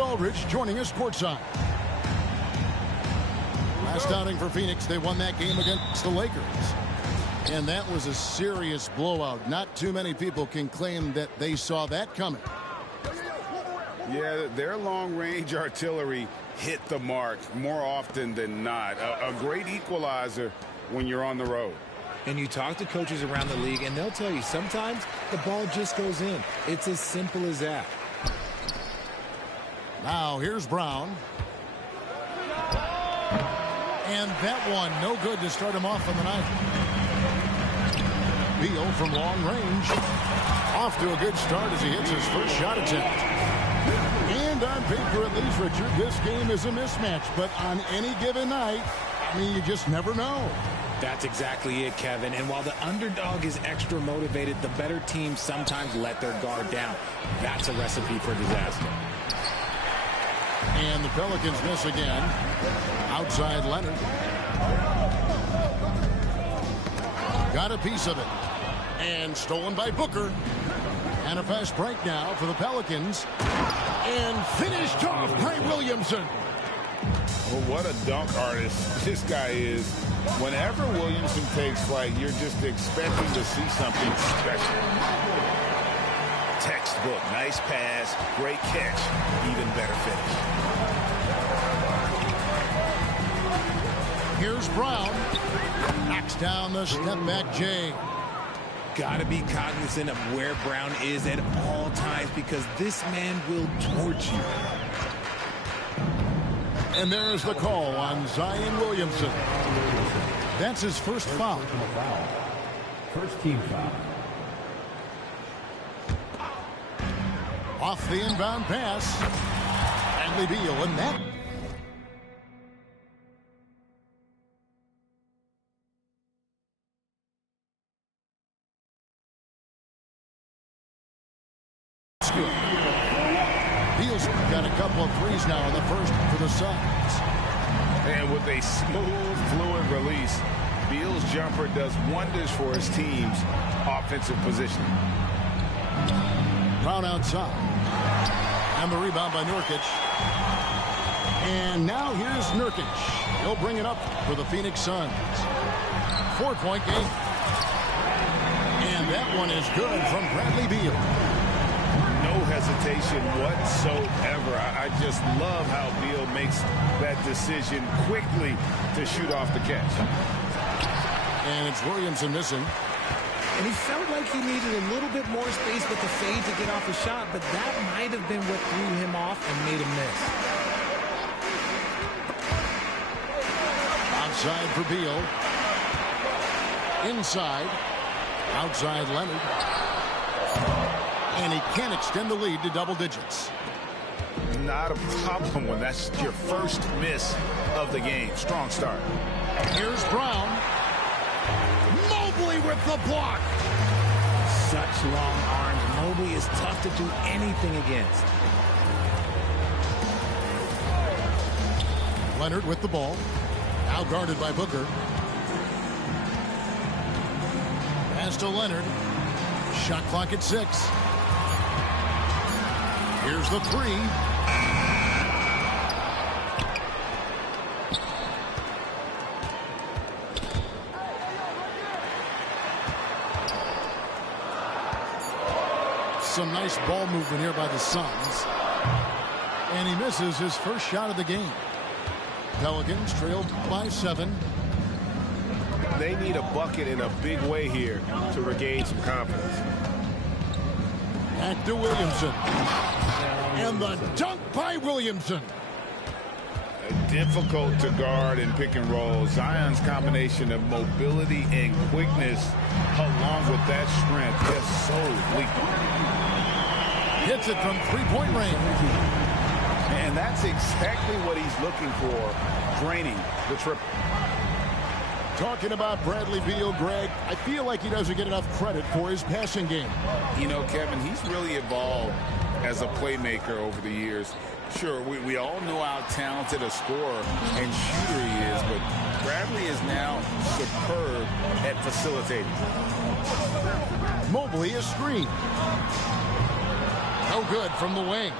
David Aldridge joining us courtside. Last outing for Phoenix, they won that game against the Lakers. And that was a serious blowout. Not too many people can claim that they saw that coming. Yeah, their long-range artillery hit the mark more often than not. A great equalizer when you're on the road. And you talk to coaches around the league, and they'll tell you sometimes the ball just goes in. It's as simple as that. Now here's Brown. And that one, no good to start him off on the night. Beal from long range. Off to a good start as he hits his first shot attempt. And on paper, at least, Richard, this game is a mismatch. But on any given night, I mean, you just never know. That's exactly it, Kevin. And while the underdog is extra motivated, the better teams sometimes let their guard down. That's a recipe for disaster. And the Pelicans miss again. Outside Leonard. Got a piece of it. And stolen by Booker. And a fast break now for the Pelicans. And finished off by Williamson. Well, what a dunk artist this guy is. Whenever Williamson takes flight, you're just expecting to see something special. Textbook. Nice pass. Great catch. Even better finish. Here's Brown. Knocks down the step-back J. Got to be cognizant of where Brown is at all times because this man will torch you. And there's the call on Zion Williamson. That's his first foul. First team foul. Off the inbound pass. Bradley Beal, and that. Beal's got a couple of threes now in the first for the Suns. And with a smooth, fluid release, Beal's jumper does wonders for his team's offensive positioning. Brown outside. And the rebound by Nurkic. And now here's Nurkic. He'll bring it up for the Phoenix Suns. 4-point game. And that one is good from Bradley Beal. No hesitation whatsoever. I just love how Beal makes that decision quickly to shoot off the catch. And it's Williamson missing. And he felt like he needed a little bit more space with the fade to get off a shot, but that might have been what threw him off and made him miss. Outside for Beal. Inside. Outside Leonard. And he can't extend the lead to double digits. Not a problem when that's your first miss of the game. Strong start. Here's Brown. Mobley with the block. Such long arms. Mobley is tough to do anything against. Leonard with the ball. Now guarded by Booker. Pass to Leonard. Shot clock at 6. Here's the three. Some nice ball movement here by the Suns. And he misses his first shot of the game. Pelicans trailed by 7. They need a bucket in a big way here to regain some confidence. Back to Williamson. And the dunk by Williamson. Difficult to guard and pick and roll. Zion's combination of mobility and quickness along with that strength just so lethal. Hits it from three-point range. And that's exactly what he's looking for, draining the triple. Talking about Bradley Beal, Greg, I feel like he doesn't get enough credit for his passing game. You know, Kevin, he's really evolved as a playmaker over the years. Sure, we all know how talented a scorer and shooter he is, but Bradley is now superb at facilitating. Mobley is screened. No good from the wing.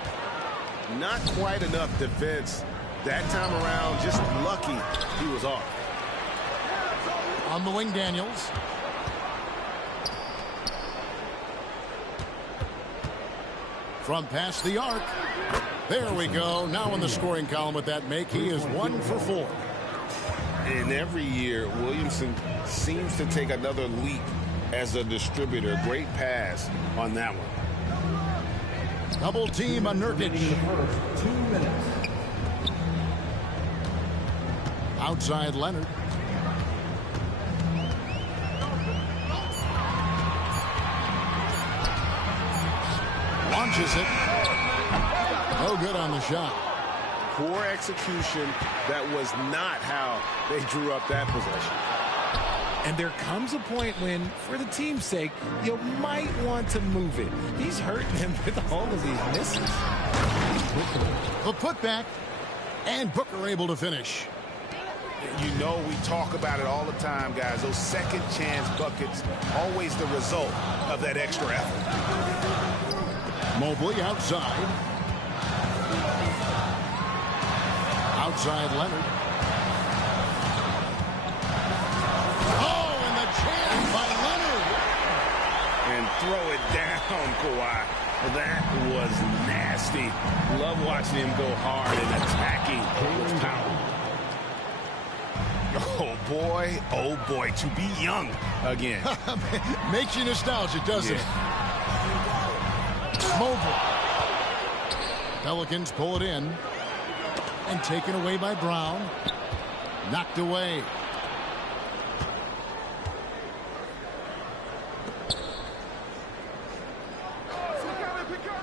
Not quite enough defense. That time around, just lucky he was off. On the wing, Daniels. From past the arc. There we go. Now in the scoring column with that make, he is 1 for 4. And every year, Williamson seems to take another leap as a distributor. Great pass on that one. Double team on Nurkic. 2 minutes. Outside Leonard. Launches it. No good on the shot. Poor execution. That was not how they drew up that possession. And there comes a point when, for the team's sake, you might want to move it. He's hurting him with all of these misses. The putback. And Booker able to finish. You know, we talk about it all the time, guys. Those second chance buckets, always the result of that extra effort. Mobley outside. Outside Leonard. Oh, and the chance by Leonard. And throw it down, Kawhi. That was nasty. Love watching him go hard and attacking with power. Oh boy, to be young again. Makes you nostalgic, doesn't it? Mobley. Pelicans pull it in. And taken away by Brown. Knocked away.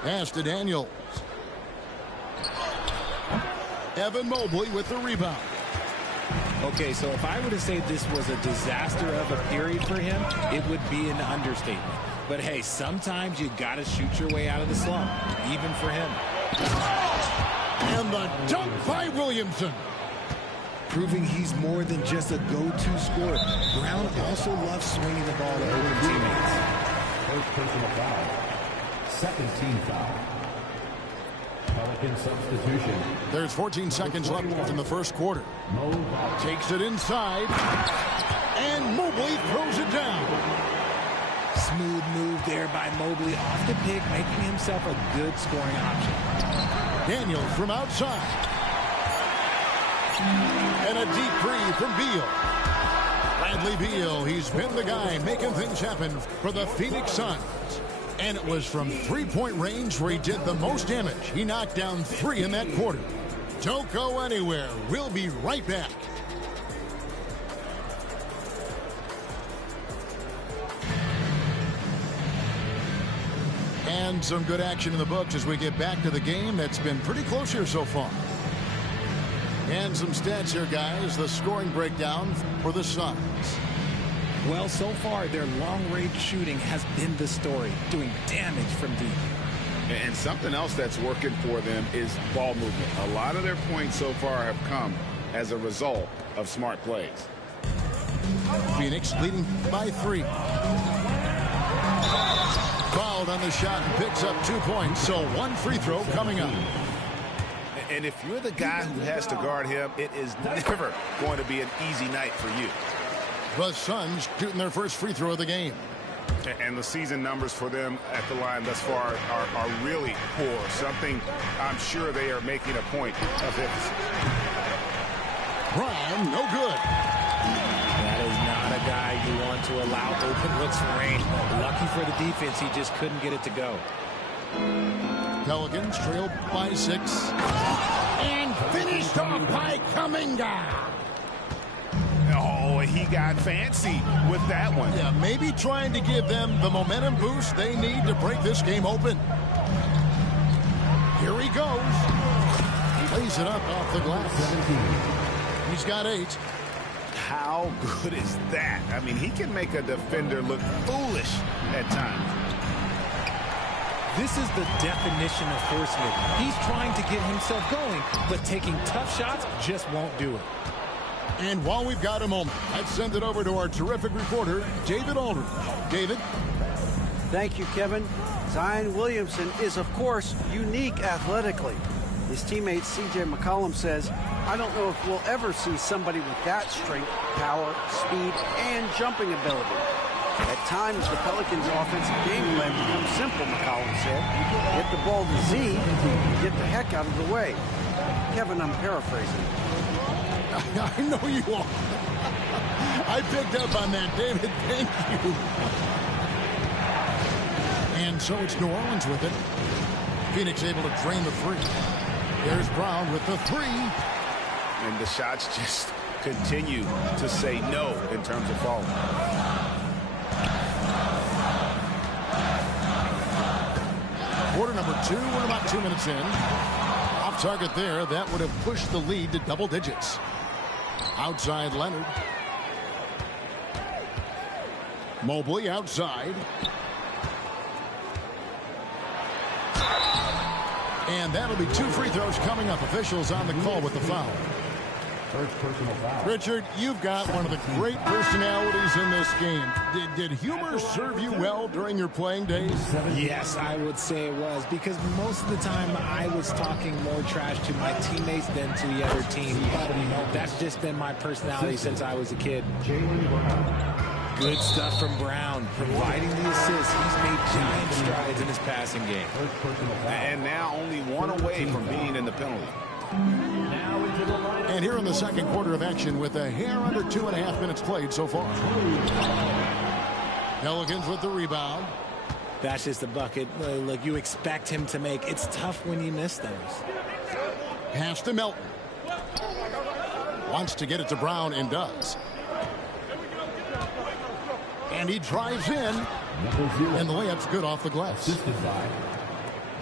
Pass to Daniels. Evan Mobley with the rebound. Okay, so if I were to say this was a disaster of a period for him, it would be an understatement. But hey, sometimes you got to shoot your way out of the slump, even for him. And the dunk by Williamson. Proving he's more than just a go-to scorer. Brown also loves swinging the ball to open teammates. First personal foul. Second team foul. Pelican substitution. There's 14 seconds left in the first quarter. Takes it inside. And Mobley throws it down. Smooth move there by Mobley off the pick, making himself a good scoring option. Daniels from outside. And a deep three from Beal. Bradley Beal, he's been the guy making things happen for the Phoenix Suns. And it was from three-point range where he did the most damage. He knocked down 3 in that quarter. Don't go anywhere. We'll be right back. And some good action in the books as we get back to the game that's been pretty close here so far. And some stats here, guys. The scoring breakdown for the Suns. Well, so far, their long-range shooting has been the story, doing damage from deep. And something else that's working for them is ball movement. A lot of their points so far have come as a result of smart plays. Phoenix leading by 3. Fouled on the shot and picks up 2 points, so 1 free throw coming up. And if you're the guy who has to guard him, it is never going to be an easy night for you. The Suns shooting their first free throw of the game. And the season numbers for them at the line thus far are really poor. Something I'm sure they are making a point of emphasis. Brown, no good. That is not a guy you want to allow open looks for rain. Lucky for the defense, he just couldn't get it to go. Pelicans trailed by 6. And finished off by Kuminga. Oh, he got fancy with that one. Yeah, maybe trying to give them the momentum boost they need to break this game open. Here he goes. He lays it up off the glass. 17. He's got 8. How good is that? I mean, he can make a defender look foolish at times. This is the definition of forcing it. He's trying to get himself going, but taking tough shots just won't do it. And while we've got a moment, let's send it over to our terrific reporter, David Aldridge. David? Thank you, Kevin. Zion Williamson is, of course, unique athletically. His teammate C.J. McCollum says, "I don't know if we'll ever see somebody with that strength, power, speed, and jumping ability." At times, the Pelicans' offensive game plan becomes simple, McCollum said. Get the ball to Z and get the heck out of the way. Kevin, I'm paraphrasing. I know you are. I picked up on that, David. Thank you. And so it's New Orleans with it. Phoenix able to drain the three. There's Brown with the three. And the shots just continue to say no in terms of falling. Quarter number 2. We're about 2 minutes in. Off target there. That would have pushed the lead to double digits. Outside Leonard. Mobley outside. And that'll be 2 free throws coming up. Officials on the call with the foul. First personal foul. Richard, you've got one of the great personalities in this game. Did humor serve you well during your playing days? Yes, I would say it was, because most of the time I was talking more trash to my teammates than to the other team. But that's just been my personality since I was a kid. Jaylen Brown. Good stuff from Brown, providing the assist. He's made giant strides in his passing game. First personal foul. And now only one away from being in the penalty. Now into the lineup. And here in the second quarter of action with a hair under 2.5 minutes played so far. Pelicans with the rebound. That's just a bucket like you expect him to make. It's tough when you miss those. Pass to Melton. Wants to get it to Brown and does. And he drives in. And the layup's good off the glass. Assisted by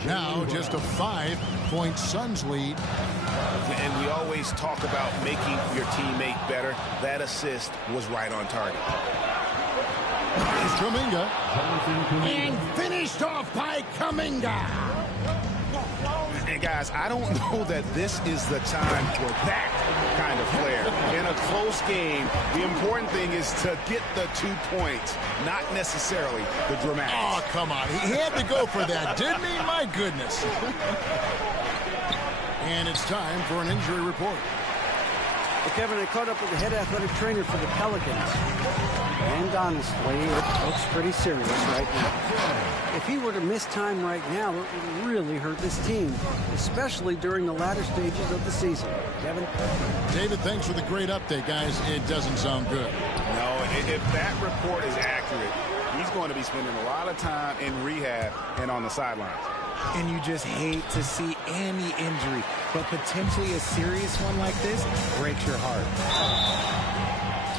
Now just a 5-point Suns lead. And we always talk about making your teammate better. That assist was right on target. Is Kuminga. Jonathan Kuminga. And finished off by Kuminga. And guys, I don't know that this is the time for that kind of flair. In a close game, the important thing is to get the 2 points, not necessarily the dramatics. Oh, come on. He had to go for that, didn't he? My goodness. And it's time for an injury report. Well, Kevin, I caught up with the head athletic trainer for the Pelicans. And honestly, it looks pretty serious right now. If he were to miss time right now, it would really hurt this team, especially during the latter stages of the season. Kevin? David, thanks for the great update, guys. It doesn't sound good. No, if that report is accurate, he's going to be spending a lot of time in rehab and on the sidelines. And you just hate to see any injury, but potentially a serious one like this breaks your heart.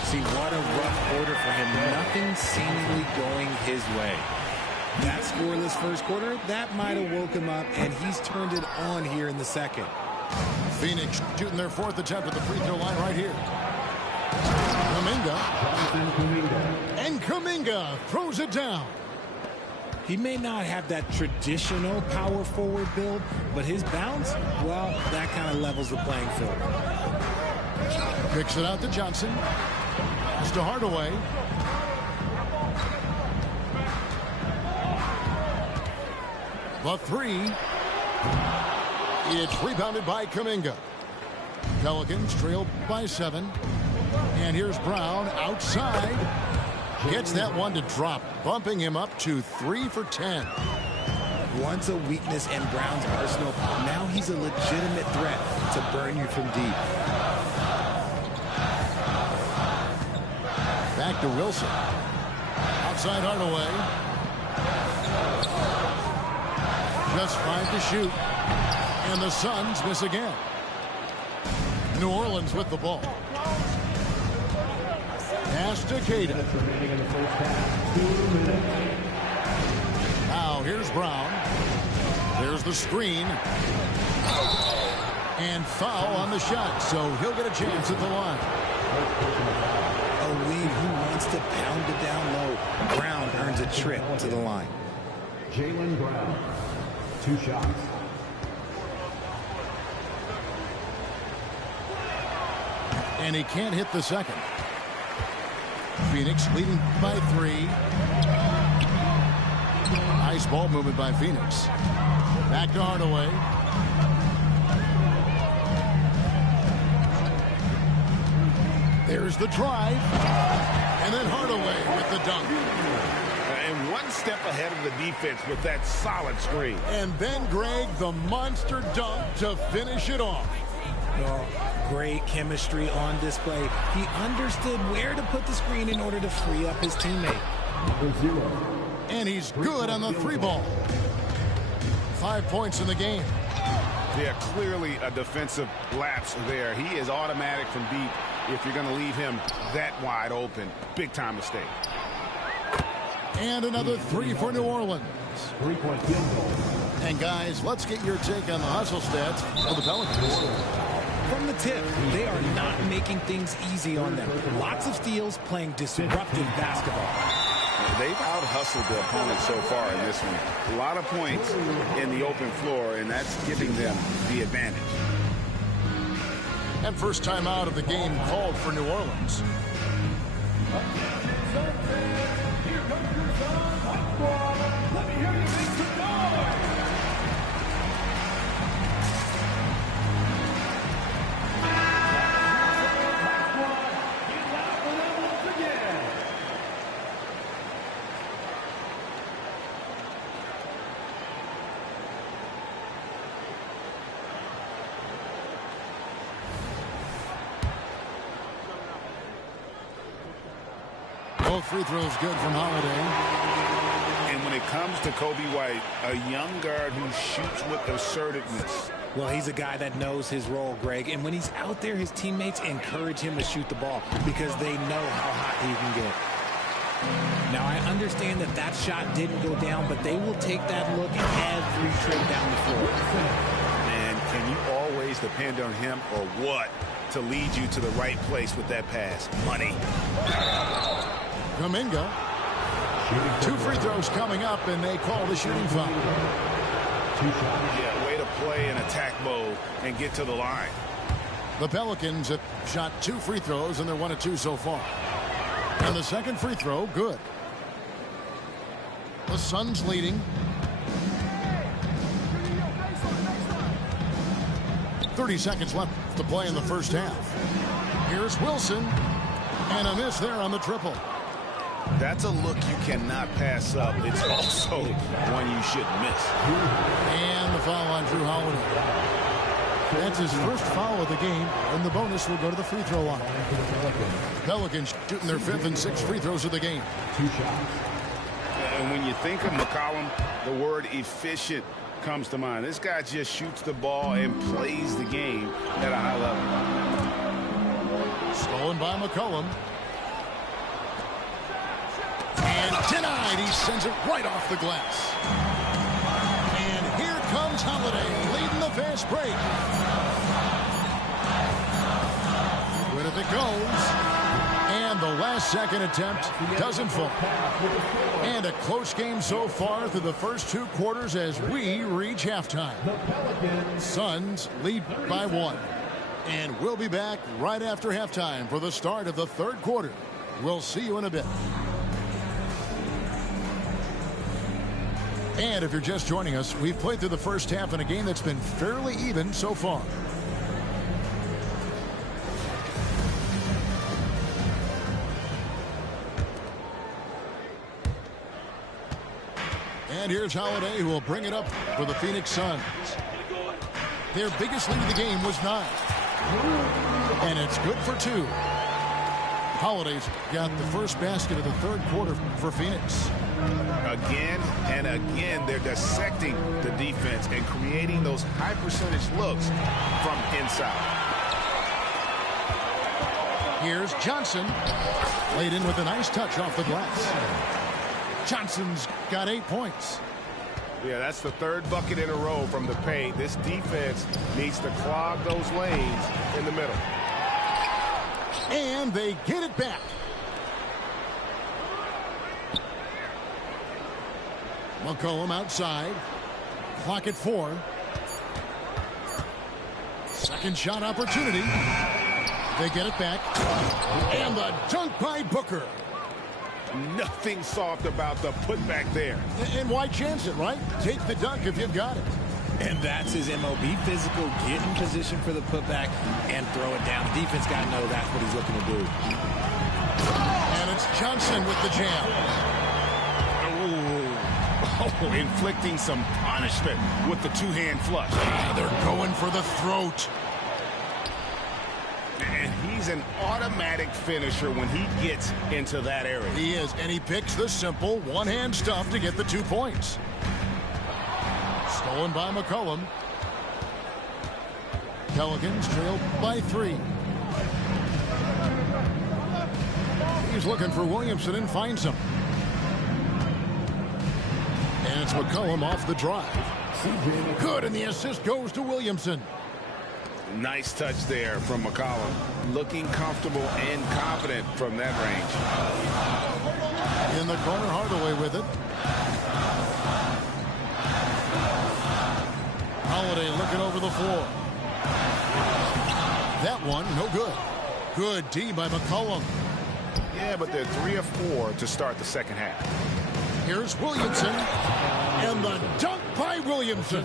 See, what a rough quarter for him. Nothing seemingly going his way. That scoreless first quarter, that might have woke him up, and he's turned it on here in the second. Phoenix shooting their 4th attempt at the free throw line right here. Kuminga. Jonathan Kuminga. And Kuminga throws it down. He may not have that traditional power forward build, but his bounce, well, that kind of levels the playing field. Kicks it out to Johnson. It's to Hardaway. The three. It's rebounded by Kuminga. Pelicans trail by 7. And here's Brown outside. Gets that one to drop, bumping him up to 3 for 10. Once a weakness in Brown's arsenal, now he's a legitimate threat to burn you from deep. Back to Wilson. Outside Hardaway. Just 5 to shoot. And the Suns miss again. New Orleans with the ball. Pass to Caden. Minutes remaining in the first half. 2 minutes. Now here's Brown. There's the screen. And foul on the shot, so he'll get a chance at the line. A lead who wants to pound it down low. Brown earns a trip to the line. Jaylen Brown. 2 shots. And he can't hit the second. Phoenix leading by 3. Nice ball movement by Phoenix. Back to Hardaway. Here's the drive. And then Hardaway with the dunk. And one step ahead of the defense with that solid screen. And then, Greg, the monster dunk to finish it off. Well, great chemistry on display. He understood where to put the screen in order to free up his teammate. Number 0. And he's good on the 3-ball. 5 points in the game. Yeah, clearly a defensive lapse there. He is automatic from deep if you're going to leave him that wide open. Big time mistake. And another 3 for New Orleans. 3-point field goal. And guys, let's get your take on the hustle stats for the Pelicans. From the tip, they are not making things easy on them. Lots of steals, playing disruptive basketball. They've out-hustled the opponent so far in this one. A lot of points in the open floor, and that's giving them the advantage. And first time out of the game called for New Orleans. Both free throws good from Holiday. And when it comes to Kobe White, a young guard who shoots with assertiveness. Well, he's a guy that knows his role, Greg. And when he's out there, his teammates encourage him to shoot the ball because they know how hot he can get. Now, I understand that that shot didn't go down, but they will take that look every trip down the floor. And can you always depend on him or what to lead you to the right place with that pass? Money. Kuminga. 2 free throws coming up, and they call the shooting foul. 2 shots. Yeah, way to play in attack mode and get to the line. The Pelicans have shot 2 free throws, and they're 1 of 2 so far. And the second free throw, good. The Suns leading. 30 seconds left to play in the first half. Here's Wilson. And a miss there on the triple. That's a look you cannot pass up. It's also one you shouldn't miss. And the foul on Drew Holiday. That's his first foul of the game, and the bonus will go to the free throw line. Pelicans shooting their 5th and 6th free throws of the game. 2 shots. And when you think of McCollum, the word efficient comes to mind. This guy just shoots the ball and plays the game at a high level. Stolen by McCollum. And denied. He sends it right off the glass. And here comes Holiday leading the fast break. Good as it goes. And the last second attempt doesn't fall. And a close game so far through the first 2 quarters as we reach halftime. Suns lead by 1. And we'll be back right after halftime for the start of the 3rd quarter. We'll see you in a bit. And if you're just joining us, we've played through the first half in a game that's been fairly even so far. And here's Holiday, who will bring it up for the Phoenix Suns. Their biggest lead of the game was 9. And it's good for 2. Holiday's got the first basket of the 3rd quarter for Phoenix. Again and again, they're dissecting the defense and creating those high percentage looks from inside. Here's Johnson. Laid in with a nice touch off the glass. Johnson's got 8 points. Yeah, that's the 3rd bucket in a row from the paint. This defense needs to clog those lanes in the middle. And they get it back. McCollum outside. Clock at 4. Second shot opportunity. They get it back. And the dunk by Booker. Nothing soft about the putback there. And why chance it, right? Take the dunk if you've got it. And that's his MO. Be physical, get in position for the putback, and throw it down. The defense got to know that's what he's looking to do. And it's Johnson with the jam. Oh, inflicting some punishment with the two-hand flush. They're going for the throat. And he's an automatic finisher when he gets into that area. He is, and he picks the simple one-hand stuff to get the 2 points. Stolen by McCollum. Pelicans trail by 3. He's looking for Williamson and finds him. And it's McCollum off the drive. Good, and the assist goes to Williamson. Nice touch there from McCollum. Looking comfortable and confident from that range. In the corner, Hardaway with it. Holiday looking over the floor. That one, no good. Good D by McCollum. Yeah, but they're 3 of 4 to start the second half. Here's Williamson. And the dunk by Williamson.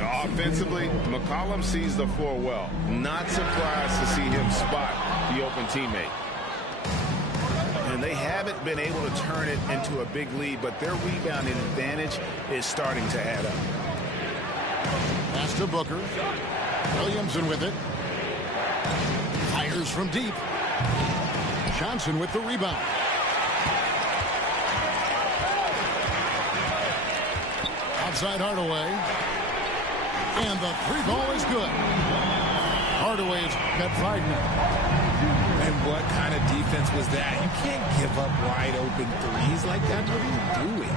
Offensively, McCollum sees the floor well. Not surprised to see him spot the open teammate. And they haven't been able to turn it into a big lead, but their rebounding advantage is starting to add up. Pass to Booker. Williamson with it. Fires from deep. Johnson with the rebound. Outside Hardaway. And the 3 ball is good. Hardaway's got 5 now. And what kind of defense was that? You can't give up wide open threes like that. What are you doing?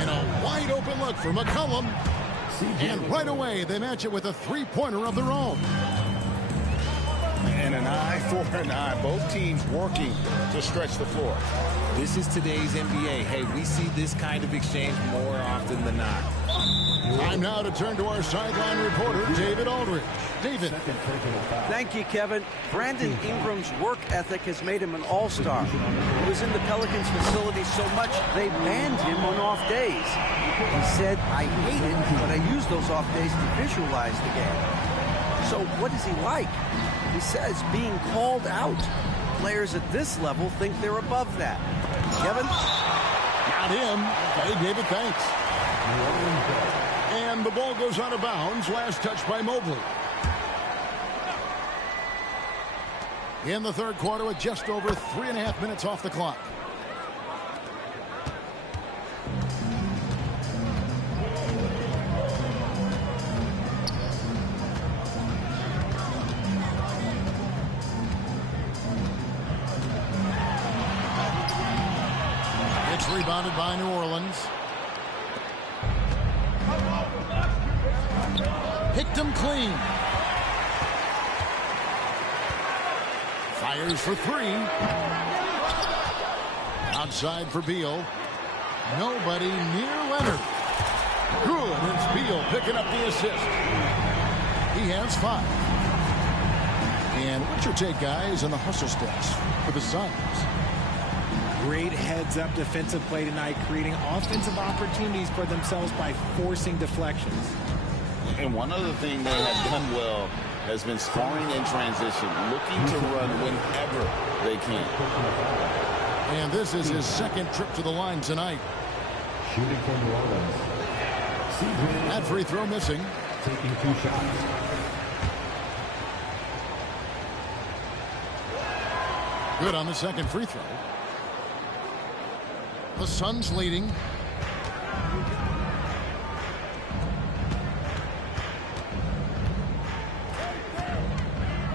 And a wide open look for McCollum. And right away, they match it with a 3-pointer of their own. And an eye for an eye. Both teams working to stretch the floor. This is today's NBA. Hey, we see this kind of exchange more often than not. Time now to turn to our sideline reporter, David Aldridge. David. Thank you, Kevin. Brandon Ingram's work ethic has made him an all-star. He was in the Pelicans facility so much they banned him on off days. He said, I hate it, but I use those off days to visualize the game. So what is he like? He says being called out. Players at this level think they're above that. Kevin? Not him. Hey, David, thanks. And the ball goes out of bounds. Last touch by Mobley. In the third quarter with just over 3.5 minutes off the clock. It's rebounded by New Orleans. Picked him clean. Fires for 3. Outside for Beal. Nobody near Leonard. Good. It's Beal picking up the assist. He has 5. And what's your take, guys, on the hustle steps for the Suns? Great heads-up defensive play tonight, creating offensive opportunities for themselves by forcing deflections. And one other thing they have done well has been scoring in transition, looking to run whenever they can. And this is his second trip to the line tonight. Shooting for New Orleans. That free throw missing. Taking 2 shots. Good on the second free throw. The Suns leading.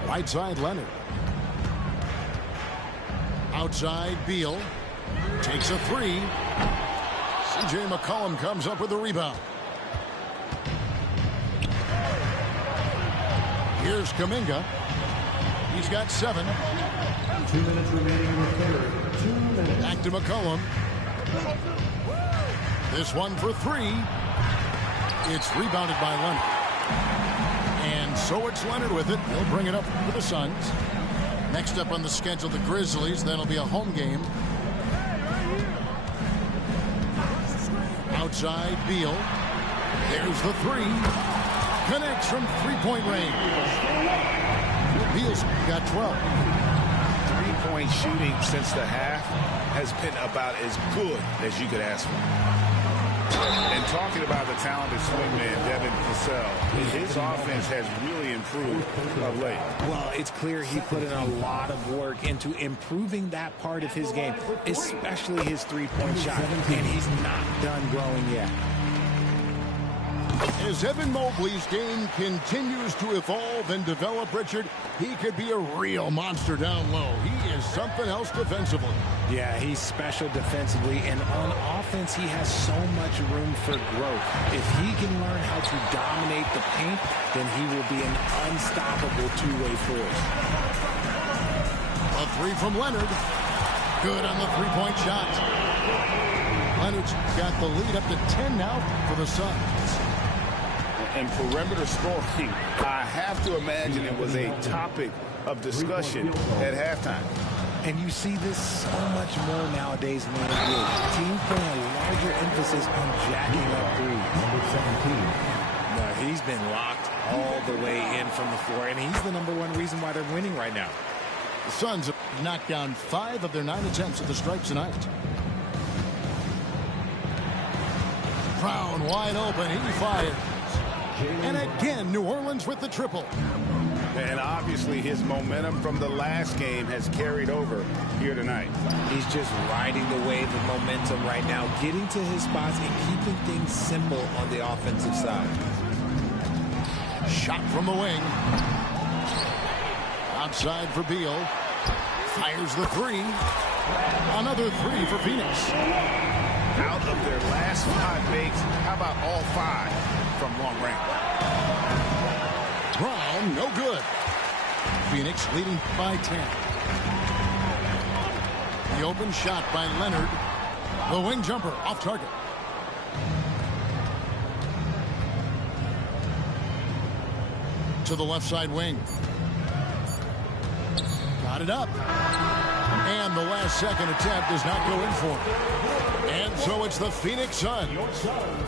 Right side, Leonard. Outside, Beal. Takes a 3. C.J. McCollum comes up with the rebound. Here's Kuminga. He's got 7. 2 minutes remaining in the third. 2 minutes. Back to McCollum. This one for 3. It's rebounded by Leonard. And so it's Leonard with it. He'll bring it up for the Suns. Next up on the schedule, the Grizzlies. Then it'll be a home game. Outside, Beal. There's the three. Connects from three-point range. Beal's got 12. Three-point shooting since the half has been about as good as you could ask for. And talking about the talented swingman, Devin Vassell, his offense has really improved of late. Well, it's clear he put in a lot of work into improving that part of his game, especially his three-point shot, and he's not done growing yet. As Evan Mobley's game continues to evolve and develop, Richard, he could be a real monster down low. He is something else defensively. Yeah, he's special defensively, and on offense, he has so much room for growth. If he can learn how to dominate the paint, then he will be an unstoppable two-way force. A three from Leonard. Good on the three-point shot. Leonard's got the lead up to 10 now for the Suns. And perimeter scoring, I have to imagine it was a topic of discussion at halftime. And you see this so much more nowadays in the NBA. Teams putting a larger emphasis on jacking up threes. No, he's been locked all the way in from the floor, and he's the #1 reason why they're winning right now. The Suns have knocked down 5 of their 9 attempts at the stripe tonight. Brown wide open. He fires. And again, New Orleans with the triple. And obviously his momentum from the last game has carried over here tonight. He's just riding the wave of momentum right now, getting to his spots and keeping things simple on the offensive side. Shot from the wing. Outside for Beal. Fires the three. Another three for Phoenix. Out of their last 5 makes, how about all 5 from long range? Brown, no good. Phoenix leading by 10. The open shot by Leonard. The wing jumper off target. To the left side wing. Got it up. And the last second attempt does not go in for him. And so it's the Phoenix Suns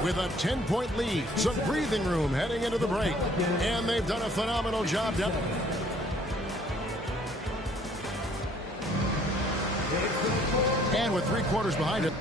with a 10-point lead. Some breathing room heading into the break. And they've done a phenomenal job. And with 3 quarters behind it.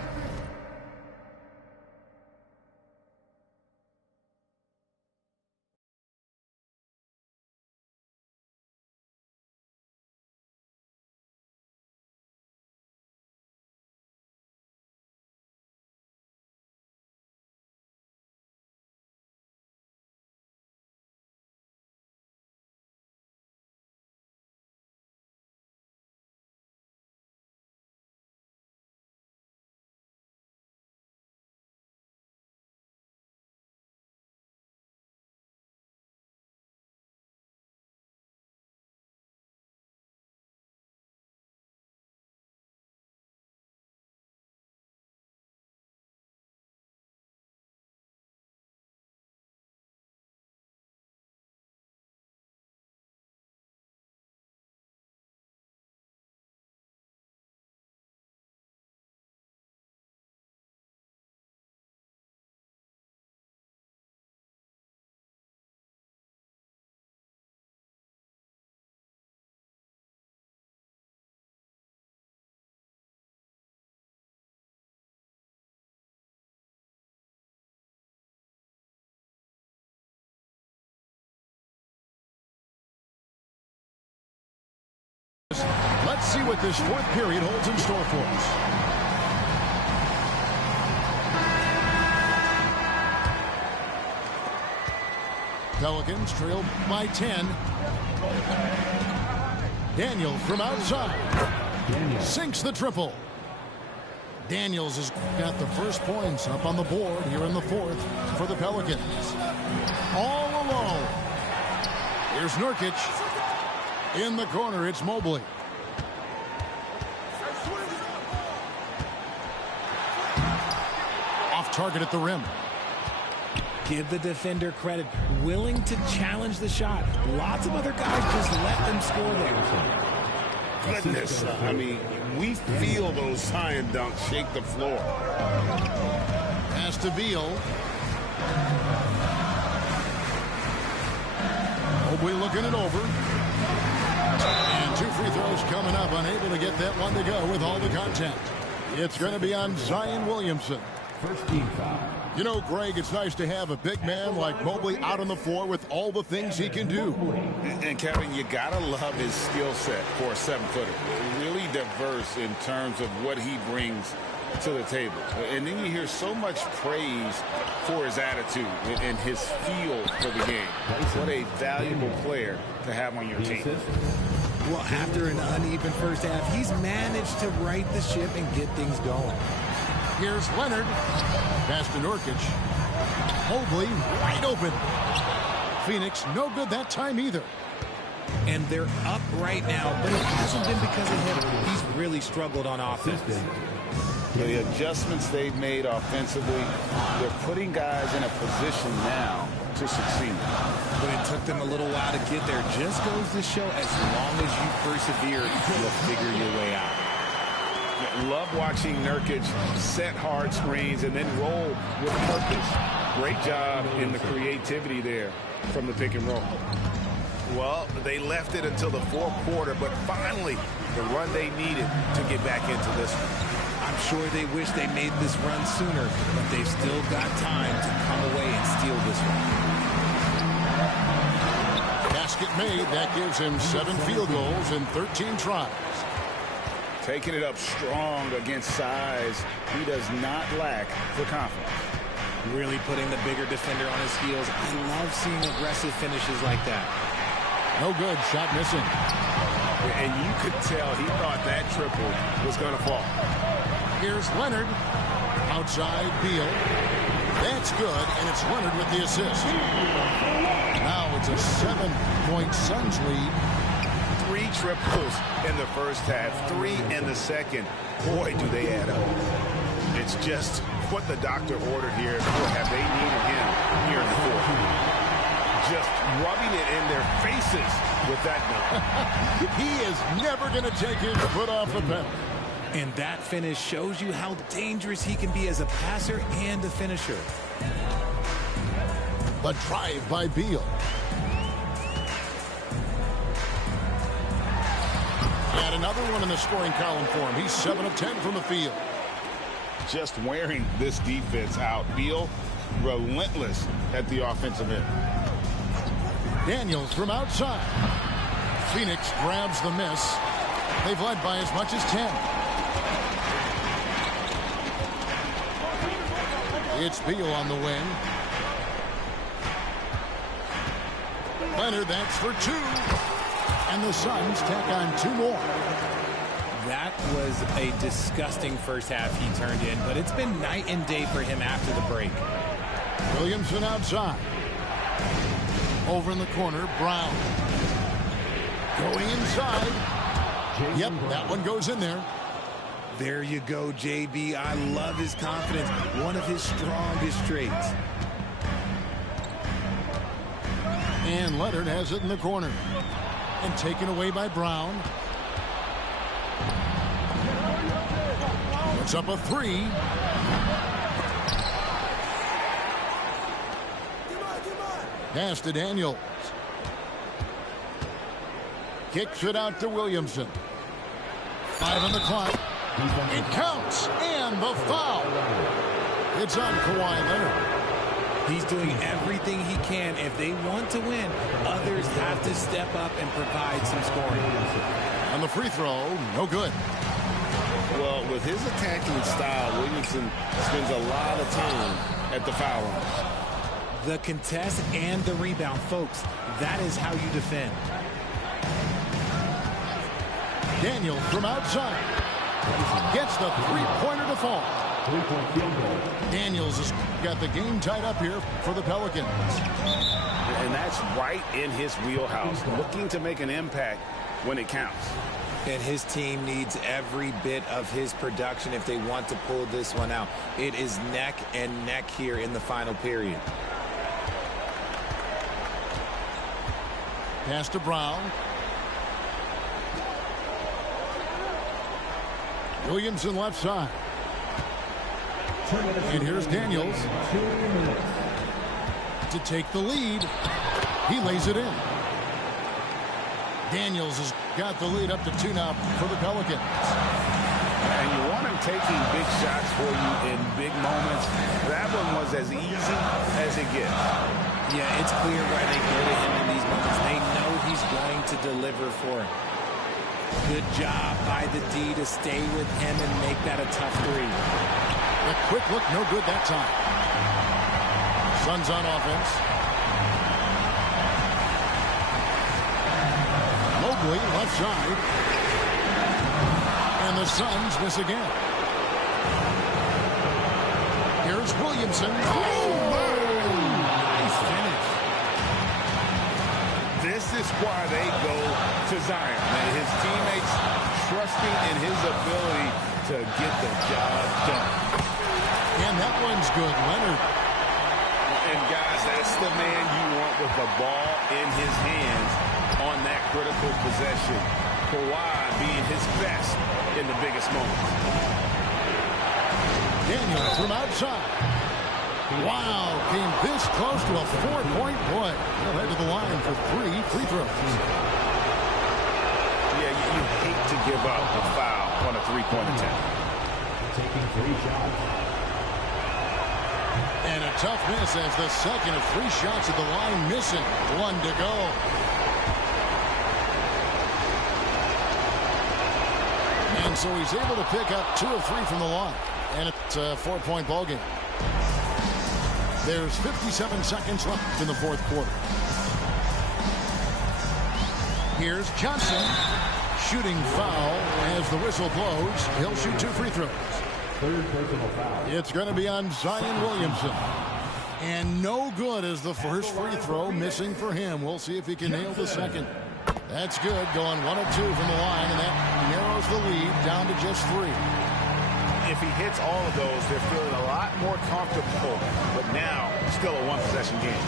Let's see what this 4th period holds in store for us. Pelicans trail by 10. Daniel from outside. Sinks the triple. Daniels has got the first points up on the board here in the 4th for the Pelicans. All alone. Here's Nurkic. In the corner, it's Mobley. Off target at the rim. Give the defender credit. Willing to challenge the shot. Lots of other guys just let them score there. Goodness, I mean, we feel those science dunks shake the floor. Pass to Beal. Mobley looking it over. And 2 free throws coming up. Unable to get that one to go with all the contact. It's going to be on Zion Williamson. First team foul. You know, Greg, it's nice to have a big man like Mobley out on the floor with all the things he can do. And Kevin, you got to love his skill set for a 7-footer. Really diverse in terms of what he brings to the table. And then you hear so much praise for his attitude and his feel for the game. What a valuable player to have on your team. Well, after an uneven first half, he's managed to right the ship and get things going. Here's Leonard. Pass to Nurkic. Mobley wide open. Phoenix no good that time either. And they're up right now, but it hasn't been because of him. He's really struggled on offense. The adjustments they've made offensively, they're putting guys in a position now to succeed. But it took them a little while to get there. Just goes to show as long as you persevere, you'll figure your way out. Love watching Nurkic set hard screens and then roll with purpose. Great job in the creativity there from the pick and roll. Well, they left it until the fourth quarter, but finally the run they needed to get back into this one. I'm sure they wish they made this run sooner, but they've still got time to come away and steal this one. Basket made. That gives him 7 field goals in 13 tries. Taking it up strong against size. He does not lack for confidence. Really putting the bigger defender on his heels. I love seeing aggressive finishes like that. No good. Shot missing. And you could tell he thought that triple was going to fall. Here's Leonard. Outside Beal. That's good, and it's Leonard with the assist. Now it's a 7-point Suns lead. 3 triples in the first half, 3 in the second. Boy, do they add up. It's just what the doctor ordered here. Boy, have they needed him here in the fourth. Just rubbing it in their faces with that number. He is never going to take his foot off the pedal. And that finish shows you how dangerous he can be as a passer and a finisher. The drive by Beal. And another one in the scoring column for him. He's 7 of 10 from the field. Just wearing this defense out. Beal relentless at the offensive end. Daniels from outside. Phoenix grabs the miss. They've led by as much as 10. It's Beal on the wing. Leonard, that's for 2. And the Suns tack on 2 more. That was a disgusting first half he turned in, but it's been night and day for him after the break. Williamson outside. Over in the corner, Brown. Going inside. Yep, that one goes in there. There you go, JB. I love his confidence. One of his strongest traits. And Leonard has it in the corner. And taken away by Brown. Puts up a 3. Pass to Daniels. Kicks it out to Williamson. 5 on the clock. It counts. And the foul. It's on Kawhi Leonard. He's doing everything he can. If they want to win, others have to step up and provide some scoring. On the free throw, no good. Well, with his attacking style, Williamson spends a lot of time at the foul line. The contest and the rebound, folks, that is how you defend. Daniel from outside. Gets the three-pointer to fall. Daniels has got the game tied up here for the Pelicans. And that's right in his wheelhouse, looking to make an impact when it counts. And his team needs every bit of his production if they want to pull this one out. It is neck and neck here in the final period. Pass to Brown. Williamson left side. And here's Daniels. to take the lead. He lays it in. Daniels has got the lead up to 2 now for the Pelicans. And you want him taking big shots for you in big moments. That one was as easy as it gets. Yeah, it's clear why they go to him in these moments. They know he's going to deliver for him. Good job by the D to stay with him and make that a tough three. A quick look, no good that time. Suns on offense. Mobley left side. And the Suns miss again. Here's Williamson. Nice finish. This is why they go to Zion. And his teammates trusting in his ability to get the job done. And that one's good. Leonard. And guys, that's the man you want with the ball in his hands on that critical possession. Kawhi being his best in the biggest moments. Daniels from outside. Wow, came this close to a 4-point play. He'll head to the line for 3 free throws. Yeah, you hate to give up a foul on a three-point attempt. Taking 3 shots. And a tough miss as the second of 3 shots at the line missing. 1 to go. And so he's able to pick up 2 of 3 from the line. And it's a 4-point ball game. There's 57 seconds left in the 4th quarter. Here's Johnson. Shooting foul as the whistle blows. He'll shoot 2 free throws. 3rd personal foul. It's going to be on Zion Williamson. And no good as the first free throw missing for him. We'll see if he can nail the second. That's good. Going 1 of 2 from the line, and that narrows the lead down to just 3. If he hits all of those, they're feeling a lot more comfortable. But now, still a 1-possession game.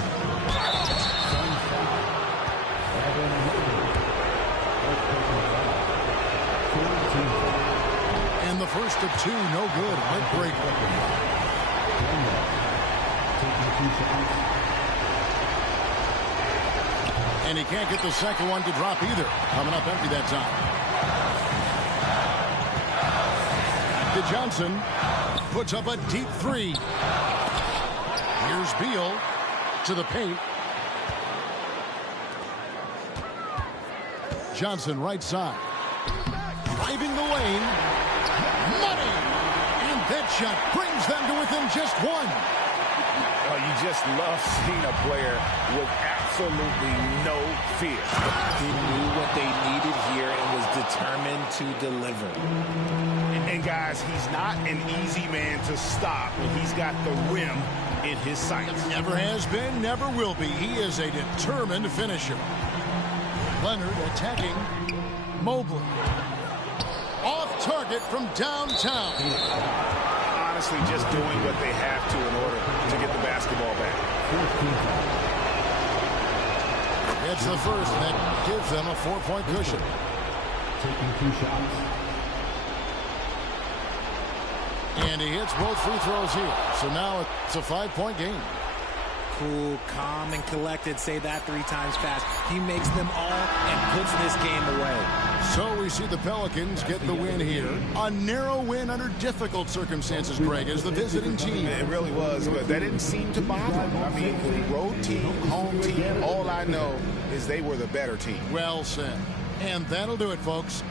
And the first of 2, no good. Heartbreak. And he can't get the second one to drop either. Coming up empty that time. To Johnson. Puts up a deep 3. Here's Beal to the paint. Johnson right side. Driving the lane. Money! And that shot brings them to within just 1. Oh, you just love seeing a player with absolutely no fear. He knew what they needed here and was determined to deliver. And guys, he's not an easy man to stop when he's got the rim in his sights. Never has been, never will be. He is a determined finisher. Leonard attacking Mobley. Off target from downtown. Honestly, just doing what they have to in order to get the basketball back. It's the first, and that gives them a 4-point cushion. Taking 2 shots. And he hits both free throws here. So now it's a 5-point game. Cool, calm, and collected. Say that 3 times fast. He makes them all and puts this game away. So we see the Pelicans get the win here. A narrow win under difficult circumstances, Greg, as the visiting team. It really was, but that didn't seem to bother them. I mean, road team, home team, all I know is they were the better team. Well said. And that'll do it, folks.